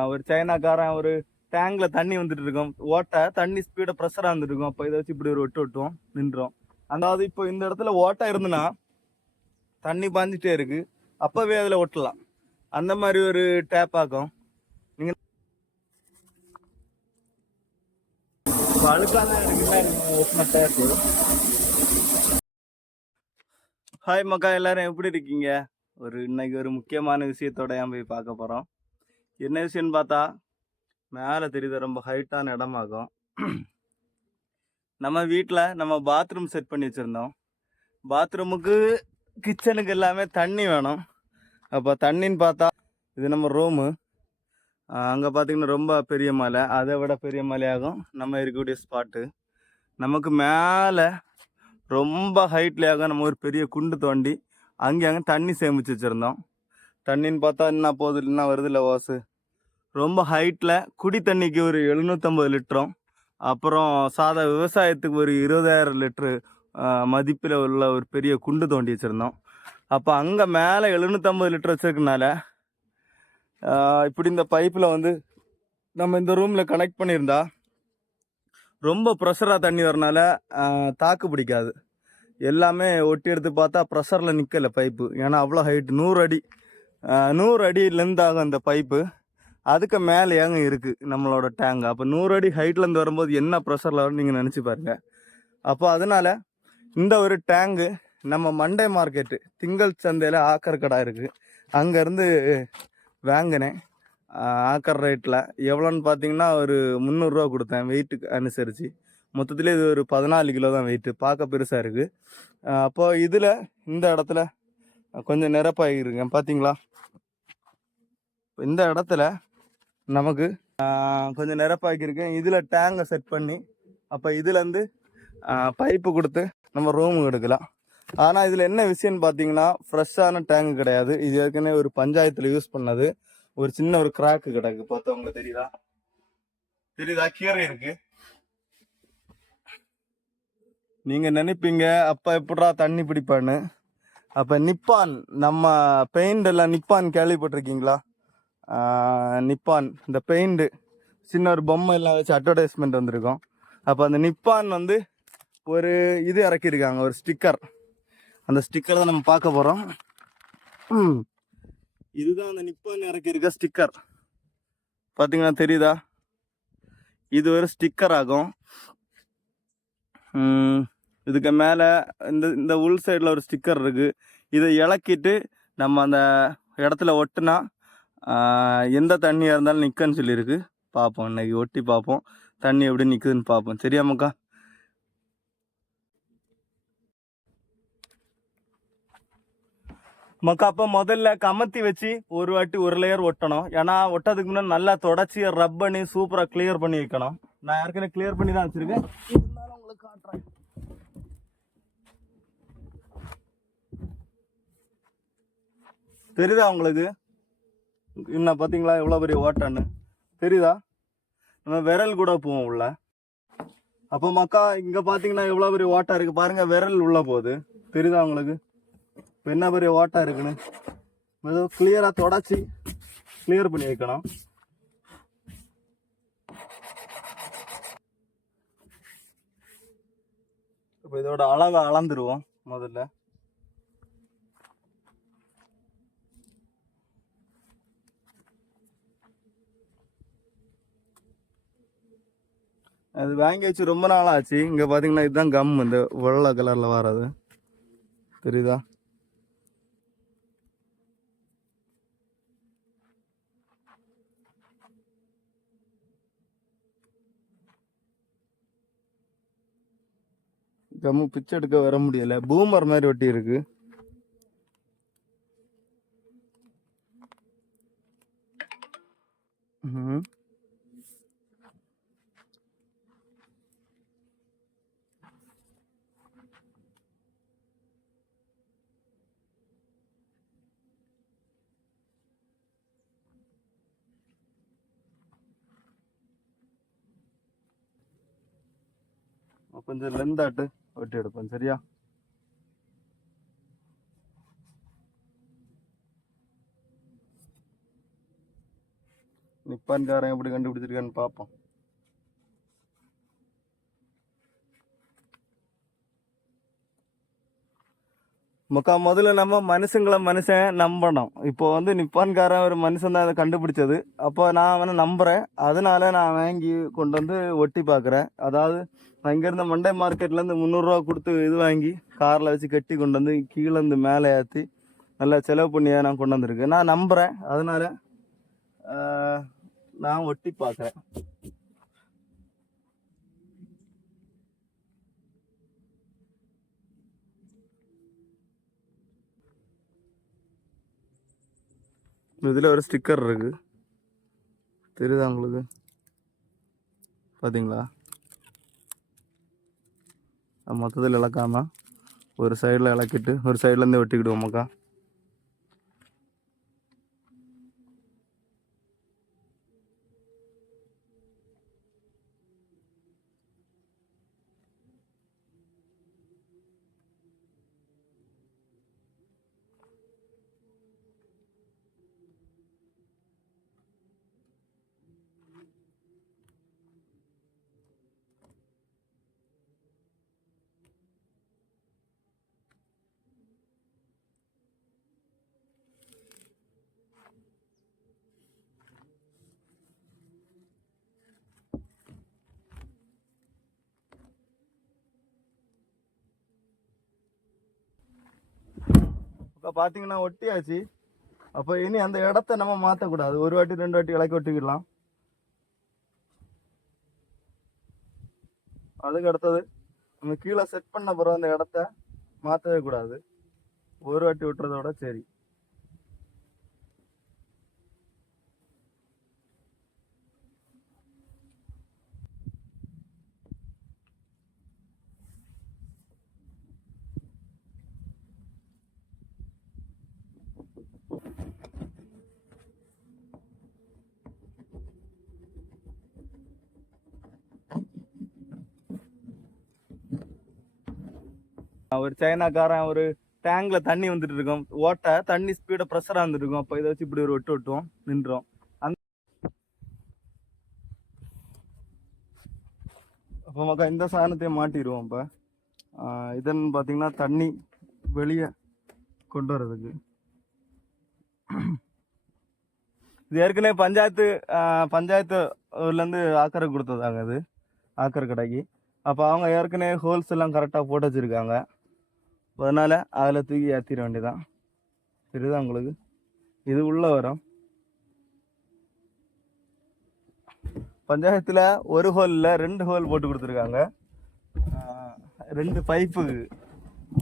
ஒரு சைனாக்காரன் ஒரு டேங்க்ல தண்ணி வந்துட்டு இருக்கும், ஓட்டை தண்ணி ஸ்பீட ப்ரெஷரா வந்துட்டு இருக்கும். அப்போ இதை வச்சு இப்படி ஒரு வெட்டுவோம், நின்றோம். அதாவது இப்போ இந்த இடத்துல ஓட்டை இருந்துன்னா தண்ணி பாஞ்சிட்டே இருக்கு, அப்பவே அதுல ஒட்டலாம். அந்த மாதிரி ஒரு டேப் ஆகும். நீங்க அழுக்காதான் இருக்குல்ல. ஹாய் மக்கா, எல்லாரும் எப்படி இருக்கீங்க? இன்னைக்கு ஒரு முக்கியமான விஷயத்தோட ஏன் போய் பார்க்க போறோம். என்ன விஷயம்னு பார்த்தா, மேலே தெரியுது ரொம்ப ஹைட்டான இடமாகும். நம்ம வீட்டில் நம்ம பாத்ரூம் செட் பண்ணி வச்சுருந்தோம். பாத்ரூமுக்கு கிச்சனுக்கு எல்லாமே தண்ணி வேணும். அப்போ தண்ணின்னு பார்த்தா இது நம்ம ரூமு. அங்கே பார்த்தீங்கன்னா ரொம்ப பெரிய மலை, அதை விட பெரிய மலையாகும் நம்ம இருக்கக்கூடிய ஸ்பாட்டு. நமக்கு மேலே ரொம்ப ஹைட்லேயாகும் நம்ம ஒரு பெரிய குண்டு தோண்டி அங்கே தண்ணி சேமித்து வச்சுருந்தோம். தண்ணின்னு பார்த்தா என்ன போகுது, இல்லைன்னா வருது இல்லை ஓசு. ரொம்ப ஹைட்டில் குடி தண்ணிக்கு ஒரு 750 லிட்டரும், அப்புறம் சாதா விவசாயத்துக்கு ஒரு 20,000 லிட்ரு மதிப்பில் உள்ள ஒரு பெரிய குண்டு தோண்டி வச்சுருந்தோம். அப்போ அங்கே மேலே 750 லிட்டர் வச்சுருக்கனால இப்படி இந்த பைப்பில் வந்து நம்ம இந்த ரூமில் கனெக்ட் பண்ணியிருந்தா ரொம்ப ப்ரெஷராக தண்ணி வரனால தாக்கு பிடிக்காது. எல்லாமே ஒட்டி எடுத்து பார்த்தா ப்ரெஷரில் நிற்கலை பைப்பு. ஏன்னா அவ்வளோ ஹைட்டு 100 அடி லென்த் ஆகும் அந்த பைப்பு. அதுக்கு மேலே ஏங்க இருக்குது நம்மளோட டேங்க். அப்போ 100 அடி ஹைட்லேருந்து வரும்போது என்ன ப்ரெஷரில் வரும்னு நீங்கள் நினச்சி பாருங்க. அப்போ அதனால் இந்த ஒரு டேங்கு நம்ம மண்டே மார்க்கெட்டு திங்கள் சந்தையில் ஆக்கர் கடை இருக்குது, அங்கேருந்து வாங்கினேன். ஆக்கர் ரேட்டில் எவ்வளோன்னு பார்த்தீங்கன்னா ஒரு 300 ரூபா கொடுத்தேன் வெயிட்டுக்கு அனுசரித்து. மொத்தத்தில் இது ஒரு 14 கிலோ தான் வெயிட்டு, பார்க்க பெருசாக இருக்குது. அப்போது இதில் இந்த இடத்துல கொஞ்சம் நிரப்பாகிருங்க பார்த்தீங்களா. இந்த இடத்துல நமக்கு கொஞ்சம் நிரப்பாக்கியிருக்கேன். இதில் டேங்கை செட் பண்ணி அப்போ இதுலேருந்து பைப்பு கொடுத்து நம்ம ரூமுக்கு எடுக்கலாம். ஆனால் இதில் என்ன விஷயம்னு பார்த்தீங்கன்னா, ஃப்ரெஷ்ஷான டேங்கு கிடையாது. இது ஏற்கனவே ஒரு பஞ்சாயத்தில் யூஸ் பண்ணது. ஒரு சின்ன ஒரு கிராக்கு கிடக்கு, பார்த்தவங்க தெரியுதா கீரை இருக்கு. நீங்கள் நினைப்பீங்க அப்போ எப்படா தண்ணி பிடிப்பான்னு. அப்போ நிப்பான், நம்ம பெயிண்ட் எல்லாம் நிப்பான் கேள்விப்பட்டிருக்கீங்களா? நிப்பான் இந்த பெயிண்ட் சின்ன ஒரு பொம்மை எல்லாம் வச்சு அட்வர்டைஸ்மெண்ட் வந்திருக்கோம். அப்போ அந்த நிப்பான் வந்து ஒரு இது இறக்கியிருக்காங்க, ஒரு ஸ்டிக்கர். அந்த ஸ்டிக்கர் தான் நம்ம பார்க்க போகிறோம். இதுதான் அந்த நிப்பான் இறக்கியிருக்க ஸ்டிக்கர். பார்த்தீங்கன்னா தெரியுதா, இது ஒரு ஸ்டிக்கர் ஆகும். இதுக்கு மேலே இந்த உள் சைடில் ஒரு ஸ்டிக்கர் இருக்குது. இதை இலக்கிட்டு நம்ம அந்த இடத்துல ஒட்டுனா எந்த தண்ணியாக இருந்தாலும் நிற்கன்னு சொல்லியிருக்கு. பார்ப்போம், இன்னைக்கு ஒட்டி பார்ப்போம் தண்ணி எப்படி நிற்குதுன்னு பார்ப்போம். சரியாமக்கா? மக்கா அப்போ முதல்ல கமத்தி வச்சு ஒரு வாட்டி ஒரு லேயர் ஒட்டணும். ஏன்னா ஒட்டதுக்கு முன்னாடி நல்லா தொடச்சி ரப் பண்ணி சூப்பராக கிளியர் பண்ணி வைக்கணும். நான் ஏற்கனவே கிளியர் பண்ணி தான் வச்சுருக்கேன், இருந்தாலும் உங்களுக்கு காட்டுறேன். தெரியுதா உங்களுக்கு? என்ன பார்த்தீங்களா எவ்வளோ பெரிய ஓட்டன்னு தெரியுதா? நம்ம விரல் கூட போவோம் உள்ள. அப்போ மக்கா இங்கே பார்த்தீங்கன்னா எவ்வளோ பெரிய ஓட்டா இருக்குது பாருங்க, விரல் உள்ள போகுது. தெரியுதா உங்களுக்கு இப்போ என்ன பெரிய ஓட்டா இருக்குன்னு? ஏதோ கிளியராக தொடச்சி கிளியர் பண்ணி வைக்கணும். இப்போ இதோட அளவை அளந்துருவோம் முதல்ல. அது வாங்கி வச்சு ரொம்ப நாள் ஆச்சு. இங்கே பார்த்தீங்கன்னா இதுதான் கம், இந்த வெள்ளை கலரில் வர்றது தெரியுதா? கம்மு பிச்சை எடுக்க வர முடியல, பூமர் மாதிரி ஒட்டி இருக்கு. கொஞ்சம் லெந்தாட்டு ஒட்டி எடுப்பேன். சரியா? நீ நிப்பான்காரன் எப்படி கண்டுபிடிச்சிருக்கான்னு பார்ப்போம். முதல்ல நம்ம மனுஷன் நம்பணும். இப்போ வந்து நிப்பான்காரன் ஒரு மனுஷன் தான் அதை கண்டுபிடிச்சது. அப்போ நான் அவனை நம்புறேன். அதனால நான் வாங்கி கொண்டு வந்து ஒட்டி பார்க்குறேன். அதாவது நான் இங்கேருந்து மண்டே மார்க்கெட்லேருந்து 300 ரூபா கொடுத்து இது வாங்கி காரில் வச்சு கட்டி கொண்டு வந்து கீழேருந்து மேலே ஏற்றி நல்லா செலவு பண்ணியா நான் கொண்டு வந்திருக்கேன். நான் நம்புகிறேன். அதனால நான் ஒட்டி பார்க்குறேன். இதில் ஒரு ஸ்டிக்கர் இருக்கு, தெரியுதா உங்களுக்கு? பார்த்தீங்களா? மொத்தத்தில் இழக்காம ஒரு சைடில் இழக்கிட்டு ஒரு சைட்லேருந்து ஒட்டிக்கிடுவோமாக்கா. இப்போ பார்த்தீங்கன்னா ஒட்டியாச்சு. அப்போ இனி அந்த இடத்த நம்ம மாற்றக்கூடாது. ஒரு வாட்டி 2 வாட்டி இலக்கி ஒட்டிக்கிடலாம். அதுக்கு அடுத்தது நம்ம கீழே செட் பண்ண பிறகு அந்த இடத்த மாற்றவே கூடாது. ஒரு வாட்டி விட்டுறதோட சரி. ஒரு சைனாக்காரன் ஒரு டேங்க்ல தண்ணி வந்துட்டு இருக்கும், ஓட்ட தண்ணி ஸ்பீட ப்ரெஷரா வந்துட்டு இருக்கும். அப்போ இதை வச்சு இப்படி ஒரு ஒட்டு ஒட்டுவோம், நின்றோம். அப்போ மக்கா இந்த சாதனத்தையும் மாட்டிடுவோம். இப்போ இதன்னு பார்த்தீங்கன்னா தண்ணி வெளியே கொண்டு வர்றதுக்கு இது ஏற்கனவே பஞ்சாயத்துலேருந்து ஆக்கரை கொடுத்ததாங்க. அது ஆக்கரை கடைக்கு. அப்போ அவங்க ஏற்கனவே ஹோல்ஸ் எல்லாம் கரெக்டாக போட்டு வச்சுருக்காங்க. அதனால் அதில் தூக்கி ஏற்றிட வேண்டியதான். சரிதான் உங்களுக்கு? இது உள்ளே வரும். பஞ்சாயத்தில் ஒரு ஹோலில் 2 ஹோல் போட்டு கொடுத்துருக்காங்க. 2 பைப்பு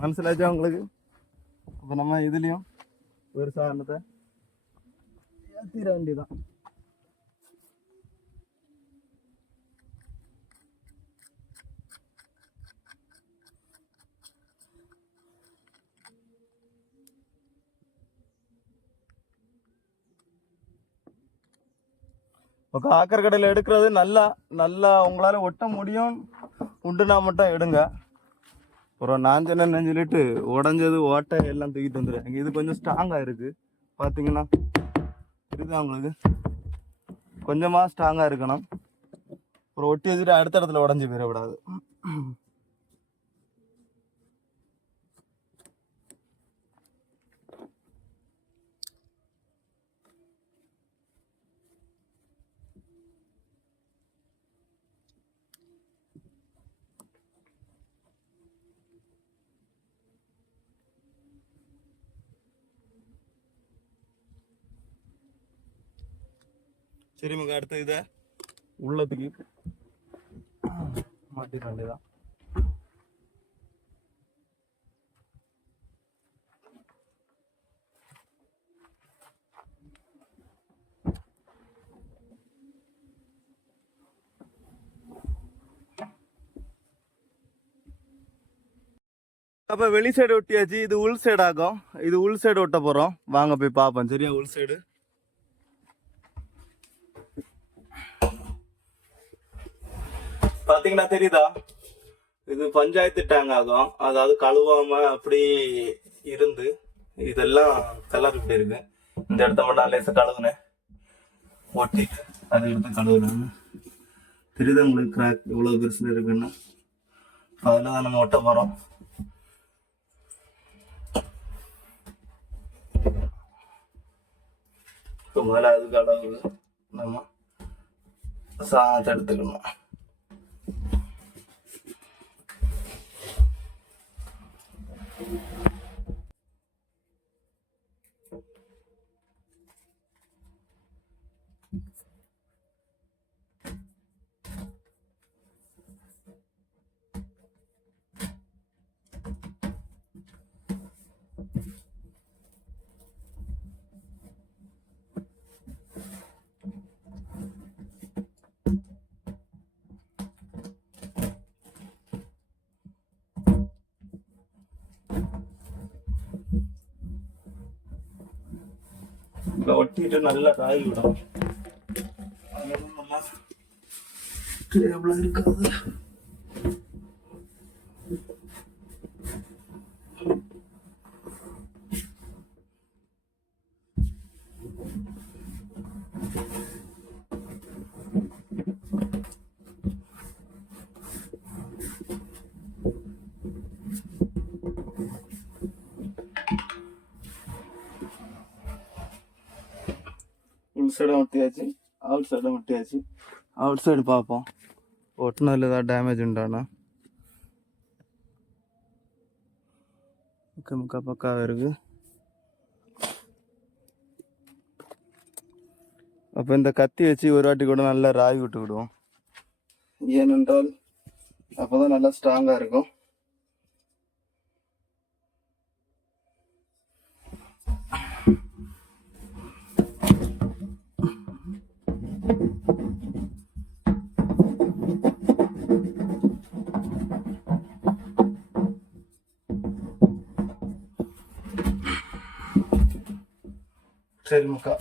மனசிலாச்சா உங்களுக்கு? அப்போ நம்ம இதுலேயும் ஒரு சாதனத்தை ஏற்றிட வேண்டியதான். ஆக்கர் கடையில் எடுக்கிறது நல்லா உங்களால் ஒட்ட முடியும் உண்டுனா மட்டும் எடுங்க. அப்புறம் நான் சொன்னேன்னு சொல்லிட்டு உடஞ்சது ஓட்டை எல்லாம் தூக்கிட்டு வந்துடுறேன். இது கொஞ்சம் ஸ்ட்ராங்காக இருக்குது பார்த்தீங்கன்னா, இதுதான் உங்களுக்கு கொஞ்சமாக ஸ்ட்ராங்காக இருக்கணும். அப்புறம் ஒட்டி வச்சுட்டு அடுத்த இடத்துல உடஞ்சி போயிடக்கூடாது. சரி மக, அடுத்த இதை உள்ளத்துக்கு மாட்டிட வேண்டியதான். அப்போ வெளி சைடு ஒட்டியாச்சு. இது உள் சைடு ஆகும். இது உள் சைடு ஒட்ட போகிறோம். வாங்க போய் பார்ப்போம். சரியா? உள் சைடு பார்த்தீங்கன்னா தெரியுதா? இது பஞ்சாயத்து டேங்க் ஆகும். அதாவது கழுவாம அப்படி இருந்து இதெல்லாம் கலர் இப்படி இருக்கு. இந்த இடத்த மட்டும் லேசா கழுவுனேன், ஒட்டிட்டு அதை எடுத்து கழுவலாம். தெரியுது உங்களுக்கு கிராக் எவ்வளோ பெருசு இருக்குன்னு. அதில் தான் நம்ம ஒட்ட போகிறோம். முதல்ல அதுக்கு அளவு நம்ம சாதத்தை எடுத்துக்கணும். ஒட்டிட்டு நல்லா காய் விடும். டேபிள இருக்காது. உள் சைடும் ஒட்டியாச்சு, அவுட் சைடும் ஒட்டியாச்சு. அவுட் சைடு பார்ப்போம் ஒட்டினதில் ஏதாவது டேமேஜ் உண்டானா. முக்கா பக்காவாக இருக்கு. அப்போ இந்த கத்தி வச்சு ஒரு வாட்டி கூட நல்லா ராய் விட்டுக்கிடுவோம். ஏனென்றால் அப்போ தான் நல்லா ஸ்ட்ராங்காக இருக்கும். சரி முக்கா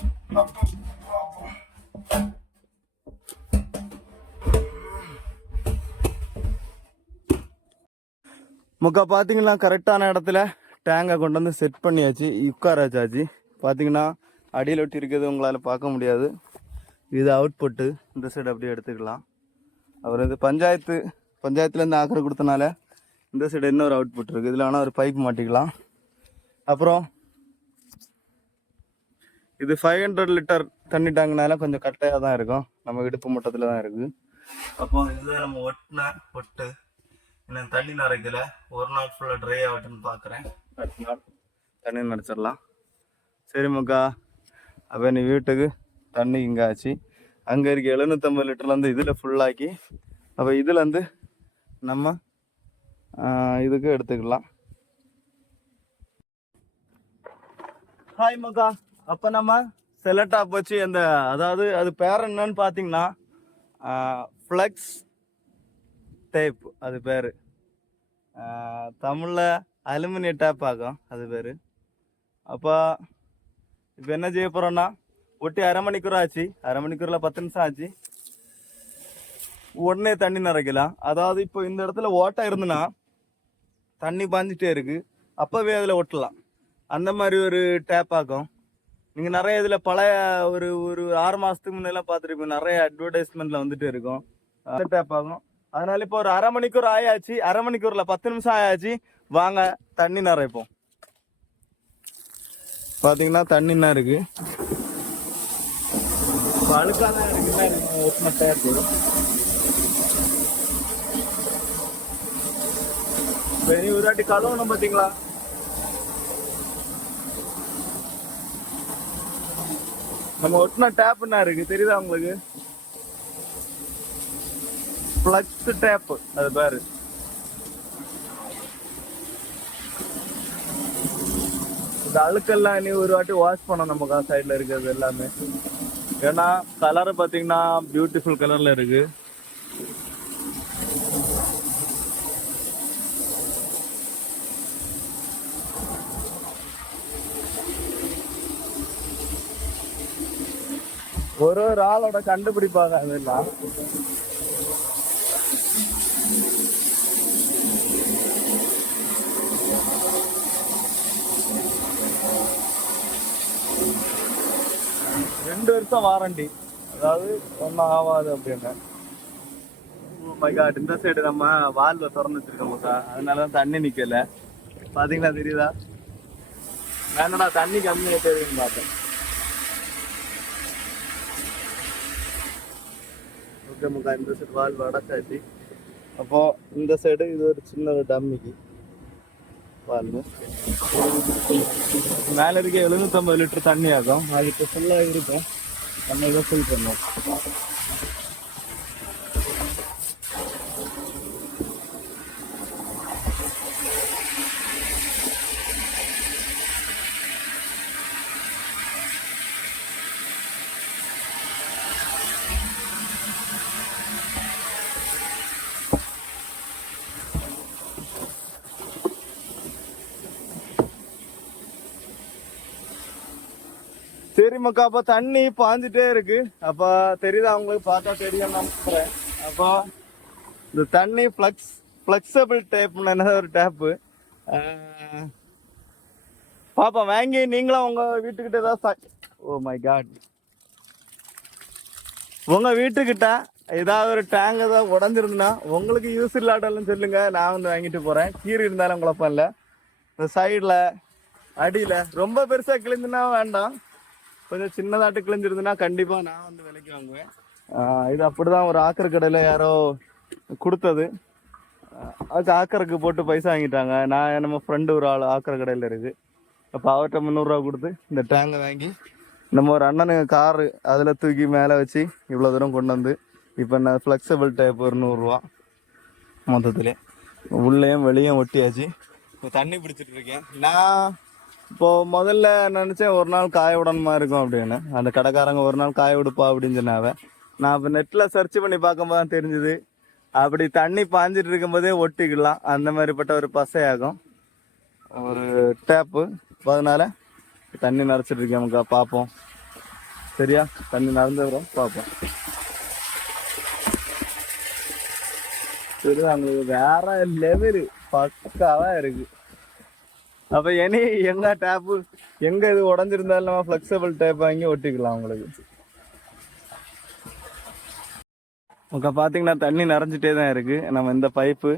பார்த்தீங்கன்னா கரெக்டான இடத்துல டேங்கை கொண்டு வந்து செட் பண்ணியாச்சு, உட்காராச்சாச்சு. பார்த்தீங்கன்னா அடியில் ஒட்டி இருக்கிறது உங்களால் பார்க்க முடியாது. இது அவுட் புட்டு, இந்த சைடு அப்படியே எடுத்துக்கலாம். அப்புறம் இது பஞ்சாயத்துலேருந்து ஆக்கிர கொடுத்தனால இந்த சைடு இன்னொரு அவுட் புட் இருக்குது. இதில் வேணால் ஒரு பைப் மாட்டிக்கலாம். அப்புறம் இது 500 லிட்டர் தண்ணி டேங்குனால கொஞ்சம் கட்டையாக தான் இருக்கும், நம்ம இடுப்பு மட்டத்தில் தான் இருக்குது. அப்போ இதுதான் நம்ம ஒட்டு இன்னும் தண்ணி நிறைக்கல. ஒரு நாள் ஃபுல்லாக ட்ரை ஆகட்டுன்னு பார்க்குறேன். அடுத்த நாள் தண்ணி நினச்சிடலாம். சரி மக்கா, அப்போ நீ வீட்டுக்கு தண்ணி இங்கே ஆச்சு. அங்கே இருக்க 750 லிட்டர்லேருந்து இதில் ஃபுல்லாக்கி அப்போ இதுலேருந்து நம்ம இதுக்கு எடுத்துக்கலாம். ஹாய் மக்கா, அப்போ நம்ம செலட்டாப் வச்சு அந்த அதாவது அது பேர் என்னன்னு பார்த்தீங்கன்னா ஃப்ளெக்ஸ் டேப், அது பேர். தமிழில் அலுமினிய டேப் ஆகும் அது பேர். அப்போ இப்போ என்ன செய்ய போகிறோன்னா, ஒட்டி அரை மணிக்கூர் ஆச்சு, அரை மணிக்கூரில் 10 நிமிஷம் ஆச்சு. உடனே தண்ணி நிறைக்கலாம். அதாவது இப்போ இந்த இடத்துல ஓட்டை இருந்துன்னா தண்ணி பாஞ்சிட்டே இருக்குது, அப்போவே அதில் ஒட்டலாம். அந்த மாதிரி ஒரு டேப் ஆகும். நீங்கள் நிறைய இதில் பழைய ஒரு 6 மாதத்துக்கு முன்னெல்லாம் பார்த்துருப்பீங்க, நிறைய அட்வர்டைஸ்மெண்ட்டில் வந்துட்டு இருக்கும். அந்த டேப் ஆகும். அதனால இப்போ ஒரு அரை மணிக்கூர் ஆயாச்சு, அரை மணிக்கூரில் 10 நிமிஷம் ஆயாச்சு. வாங்க தண்ணி நிறைப்போம். பார்த்தீங்கன்னா தண்ணி என்ன இருக்கு, அழுக்காக இருக்குன்னா டேப்பு. இனி ஒரு வாட்டி கழுவணும். பார்த்தீங்களா, நம்ம ஒட்டின டேப் என்ன இருக்கு தெரியுதா உங்களுக்கு? ஃப்ளக்ஸ் டேப் அது பேரு. இந்த அழுக்கெல்லாம் இனி ஒரு வாட்டி வாஷ் பண்ணோம் நம்ம சைட்ல இருக்கிறது எல்லாமே. ஏன்னா கலர் பார்த்தீங்கன்னா பியூட்டிஃபுல் கலர்ல இருக்கு. ஒரு ஆளோட கண்டுபிடிப்பாங்க அதெல்லாம். ரெண்டு வருஷம் வாரண்டி. அதாவது ஒன்றும் ஆகாது அப்படின்னு. மை காட், இந்த சைடு நம்ம வால்வை திறந்து வச்சிருக்கோம்க்கா, அதனால தான் தண்ணி நிக்கல. பாத்தீங்களா, தெரியுதா? வேணடா தண்ணி கம்மியாக தெரியுதுன்னு பார்த்தேன். ஓகே மக்கா, இந்த சைடு வால்வு அடைச்சாச்சு. அப்போ இந்த சைடு இது ஒரு சின்ன ஒரு டம்மிக்கு வால்வு. மேலே இருக்க 750 லிட்டர் தண்ணி ஆகும். அது இப்போ ஃபுல்லாக இருக்கும். நம்ம இதை ஃபில் பண்ணோம். சரி மக்கா, அப்போ தண்ணி பாஞ்சிட்டே இருக்கு. அப்போ தெரியுதா உங்களுக்கு? பார்த்தா தெரியும் நம்புறேன். அப்போ இந்த தண்ணி ஃப்ளெக்சிபிள் டேப்னு என்ன ஒரு டேப்பு பாப்பா வாங்கி நீங்களும் உங்க வீட்டுக்கிட்ட ஏதாவது ஓ மை காட், உங்க வீட்டுக்கிட்ட ஏதாவது ஒரு டேங்க் ஏதாவது உடஞ்சிருந்துன்னா உங்களுக்கு யூஸ் இல்லாட்டாலும் சொல்லுங்க, நான் வந்து வாங்கிட்டு போறேன். கீரி இருந்தாலும் குழப்பம் இல்லை. இந்த சைடில் அடியில் ரொம்ப பெருசாக கிழிஞ்சுன்னா வேண்டாம், கொஞ்சம் சின்னதாட்டு கிழிஞ்சிருந்துன்னா கண்டிப்பா நான் வந்து விலைக்கு வாங்குவேன். இது அப்படிதான் ஒரு ஆக்கர் கடையில யாரோ கொடுத்தது. அதுக்கு ஆக்கருக்கு போட்டு பைசா வாங்கிட்டாங்க. நான் நம்ம ஃப்ரெண்டு ஒரு ஆள் ஆக்கர் கடையில் இருக்கு. அப்போ அவர்கிட்ட 300 ரூபா கொடுத்து இந்த டேங்கை வாங்கி நம்ம ஒரு அண்ணனுக்கு காரு அதில் தூக்கி மேலே வச்சு இவ்வளோ தூரம் கொண்டு வந்து இப்போ நான் ஃப்ளெக்சிபிள் டைப் ஒரு 100 ரூபா மொத்தத்திலே உள்ளேயும் வெளியும் ஒட்டியாச்சு. இப்போ தண்ணி பிடிச்சிட்டு இருக்கேன். நான் இப்போ முதல்ல நினச்சேன் ஒரு நாள் காய விடணுமா இருக்கும் அப்படின்னு. அந்த கடைக்காரங்க ஒரு நாள் காய விடுப்பா அப்படின்னு சொன்னாவே. நான் இப்போ நெட்டில் சர்ச் பண்ணி பார்க்கும்போது தான் தெரிஞ்சுது, அப்படி தண்ணி பாஞ்சிட்டு இருக்கும்போதே ஒட்டிக்கலாம், அந்த மாதிரிப்பட்ட ஒரு பசையாகும் ஒரு டேப்பு. அதனால தண்ணி நிறச்சிட்டு இருக்கேன் நமக்கா. பார்ப்போம், சரியா? தண்ணி நிறந்து வரும், பார்ப்போம். சரி, அவங்களுக்கு வேற லெவலு பக்காவா இருக்கு. அப்ப இனி எங்க டேப்பு எங்க இது உடஞ்சிருந்தாலும் நம்ம ஃபிளெக்சிபிள் டேப் வாங்கி ஒட்டிக்கலாம் உங்களுக்கு. ஓகே, பாத்தீங்கன்னா தண்ணி நிறைஞ்சிட்டே தான் இருக்கு. நம்ம இந்த பைப்பு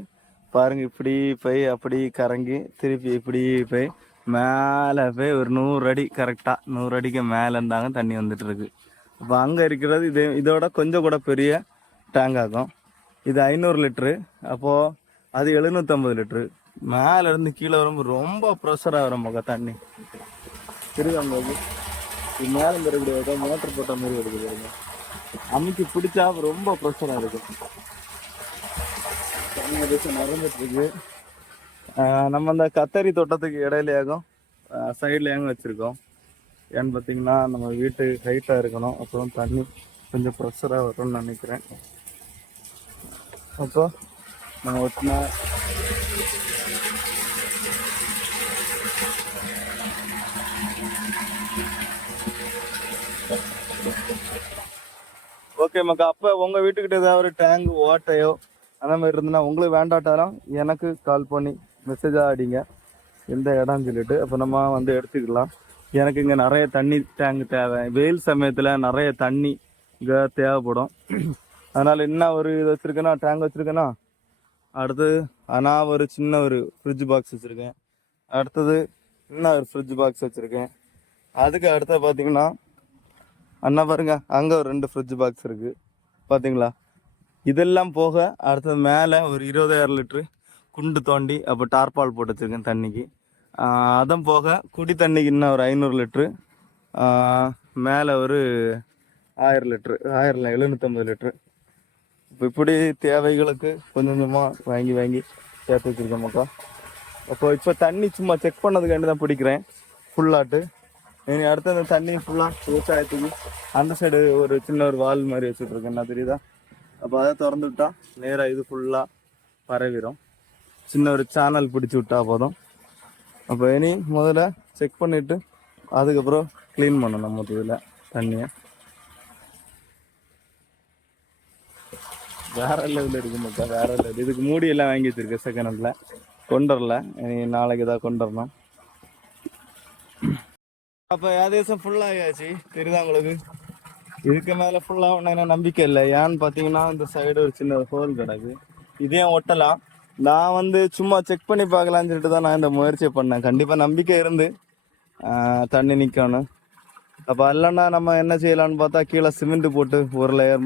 பாருங்க, இப்படி போய் அப்படி கறங்கி திருப்பி இப்படி போய் மேலே போய் ஒரு 100 அடி, கரெக்டா 100 அடிக்கு மேலே இருந்தாங்க தண்ணி வந்துட்டு இருக்கு. அப்போ அங்கே இருக்கிறது இதோட கொஞ்சம் கூட பெரிய டேங்க் ஆகும். இது 500 லிட்ரு. அப்போது அது 750 லிட்ரு. மேல இருந்து கீழே வரும்போது ரொம்ப ப்ரெஷராக வரும் போக தண்ணி. திருவாங்க இது மேலே இருக்கக்கூடிய மோட்டர் போட்ட மாதிரி இருக்குது. அமுக்கி பிடிச்சா ரொம்ப ப்ரெஷராக இருக்கும். நடந்துட்டு இருக்கு. நம்ம அந்த கத்தரி தோட்டத்துக்கு இடையிலேயாகும் சைட்லேயாகும் வச்சுருக்கோம். ஏன்னு பார்த்தீங்கன்னா நம்ம வீட்டு ஹைட்டாக இருக்கணும், அப்புறம் தண்ணி கொஞ்சம் ப்ரெஷராக வரும்னு நினைக்கிறேன். அப்போ நம்ம ஒட்டினா ஓகே மக்கா. அப்போ உங்கள் வீட்டுக்கிட்ட ஏதாவது ஒரு டேங்க் ஓட்டையோ அந்த மாதிரி இருந்ததுன்னா உங்களுக்கு வேண்டாட்டாலும் எனக்கு கால் பண்ணி மெசேஜாக அடிங்க எந்த இடம்னு சொல்லிட்டு. அப்போ நம்ம வந்து எடுத்துக்கலாம். எனக்கு இங்கே நிறைய தண்ணி டேங்க் தேவை. வெயில் சமயத்தில் நிறைய தண்ணி இங்கே தேவைப்படும். அதனால் என்ன ஒரு இது வச்சுருக்கேன்னா, டேங்க் வச்சுருக்கேன்னா, அடுத்தது நான் ஒரு சின்ன ஒரு ஃப்ரிட்ஜ் பாக்ஸ் வச்சுருக்கேன். அடுத்தது இன்னும் ஒரு ஃப்ரிட்ஜ் பாக்ஸ் வச்சுருக்கேன். அதுக்கு அடுத்த பார்த்தீங்கன்னா அண்ணா பாருங்க, அங்கே ஒரு 2 ஃப்ரிட்ஜ் பாக்ஸ் இருக்குது பார்த்தீங்களா. இதெல்லாம் போக அடுத்தது மேலே ஒரு 20,000 லிட்ரு குண்டு தோண்டி அப்போ டார்பால் போட்டு வச்சுருக்கேன் தண்ணிக்கு. அதுவும் போக குடி தண்ணிக்கு இன்னும் ஒரு 500 லிட்ரு, மேலே ஒரு 1000 லிட்ரு, 750 லிட்ரு. இப்போ இப்படி தேவைகளுக்கு கொஞ்சம் கொஞ்சமாக வாங்கி வாங்கி சேர்த்து வச்சுருக்கேன் மக்கா. அப்போ இப்போ தண்ணி சும்மா செக் பண்ணதுக்காண்டி தான் பிடிக்கிறேன் ஃபுல்லாட்டு. இனி அடுத்து அந்த தண்ணி ஃபுல்லாக விவசாயத்துக்கு அந்த சைடு ஒரு சின்ன ஒரு வால் மாதிரி வச்சுட்ருக்கேன், என்ன தெரியுதா. அப்போ அதை திறந்து விட்டா நேராக இது ஃபுல்லாக பரவிடும். சின்ன ஒரு சேனல் பிடிச்சி விட்டா போதும். அப்போ இனி முதல்ல செக் பண்ணிவிட்டு அதுக்கப்புறம் க்ளீன் பண்ணணும் மொத்தத்தில் தண்ணியை. வேற லெவலில் இருக்கு மக்கா, வேற லெவல். இதுக்கு மூடி எல்லாம் வாங்கி வச்சிருக்கேன் செகண்ட் ஹேண்டில், கொண்டு வரல. இனி நாளைக்கு தான் கொண்டு வரணும். அப்போ ஏதேசம் ஃபுல்லாகியாச்சு, தெரியுதா உங்களுக்கு. இதுக்கு மேலே ஃபுல்லாக ஒன்றும் நம்பிக்கை இல்லை. ஏன்னு பார்த்தீங்கன்னா இந்த சைடு ஒரு சின்ன ஹோல் கிடக்கு, இதையும் ஒட்டலாம். நான் வந்து சும்மா செக் பண்ணி பார்க்கலான்னு சொல்லிட்டு தான் நான் இந்த முயற்சியை பண்ணேன். கண்டிப்பாக நம்பிக்கை இருந்து தண்ணி நிற்கணும். அப்போ இல்லைன்னா நம்ம என்ன செய்யலான்னு பார்த்தா கீழே சிமெண்ட் போட்டு ஒரு லேயர்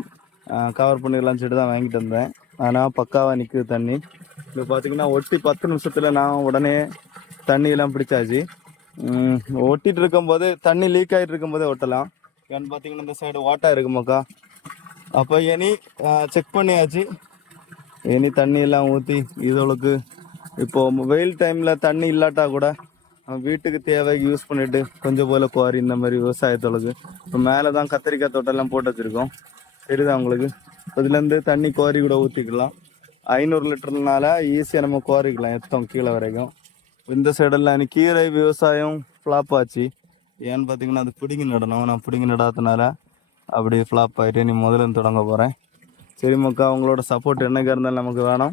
கவர் பண்ணிடலான்னு சொல்லிட்டு தான் வாங்கிட்டு வந்தேன். ஆனால் பக்காவாக நிற்குது தண்ணி. இப்போ பார்த்தீங்கன்னா ஒட்டி 10 நிமிஷத்தில் நான் உடனே தண்ணியெல்லாம் பிடிச்சாச்சு. ஒட்டிகிட்டு இருக்கும்போது தண்ணி லீக் ஆகிட்டு இருக்கும்போதே ஒட்டலாம். ஏன்னு பார்த்தீங்கன்னா இந்த சைடு வாட்டர் இருக்குமாக்கா. அப்போ இனி செக் பண்ணியாச்சு. இனி தண்ணியெல்லாம் ஊற்றி இதோளுக்கு இப்போது வெயில் டைமில் தண்ணி இல்லாட்டா கூட வீட்டுக்கு தேவைக்கு யூஸ் பண்ணிவிட்டு கொஞ்சம் போல் குவாரி இந்த மாதிரி விவசாயத்தோளுக்கு இப்போ மேலே தான் கத்திரிக்காய் தோட்டம்லாம் போட்டு வச்சுருக்கோம், தெரியுதா உங்களுக்கு. இதுலேருந்து தண்ணி குவாரி கூட ஊற்றிக்கலாம். 500 லிட்டர்னால ஈஸியாக நம்ம குவாரிக்கலாம் எத்தோம் கீழே வரைக்கும். இந்த சைடெல்லாம் இனி கீரை விவசாயம் ஃப்ளாப் ஆச்சு. ஏன்னு பார்த்தீங்கன்னா அது பிடிங்கி நடணும். நான் பிடிங்கி நடாதனால அப்படி ஃப்ளாப் ஆகிட்டு நீ முதல்ல தொடங்க போகிறேன். சரி மக்கா, உங்களோட சப்போர்ட் என்னைக்கு இருந்தாலும் நமக்கு வேணும்.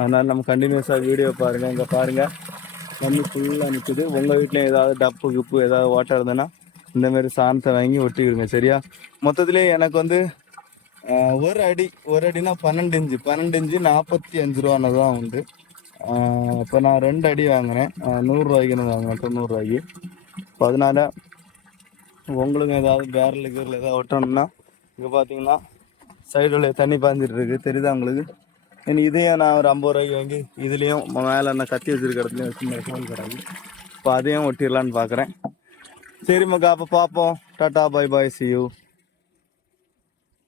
அதனால் நம்ம கண்டினியூஸாக வீடியோ பாருங்கள். இங்கே பாருங்கள் தண்ணி ஃபுல்லாக நிற்குது. உங்கள் வீட்லேயும் ஏதாவது டப்பு கிப்பு ஏதாவது வாட்டர் இருந்ததுன்னா இந்தமாரி சாணத்தை வாங்கி ஒட்டிக்கிடுங்க, சரியா. மொத்தத்திலே எனக்கு வந்து ஒரு அடினா 12 இன்ச்சு 45 ரூபான்னு தான் உண்டு. இப்போ நான் 2 அடி வாங்கினேன், 100 ரூபாய்க்குன்னு வாங்கினேன், 90 ரூபாய்க்கு. இப்போ அதனால் உங்களுக்கு ஏதாவது பேரல் கீரல் ஏதாவது ஒட்டணும்னா இங்கே பார்த்தீங்கன்னா சைடுல தண்ணி பாய்ஞ்சிட்டு இருக்கு, தெரியுதா உங்களுக்கு. இனி இதையும் நான் ஒரு 50 ரூபாய்க்கு வாங்கி இதுலேயும் மேலே நான் கத்தி வச்சிருக்க இடத்துலையும் சின்ன ஃபோன் கிடக்கு. இப்போ அதையும் ஒட்டிடலான்னு பார்க்குறேன். சரி மக்கா, அப்போ பார்ப்போம். Tata, bye bye, C you.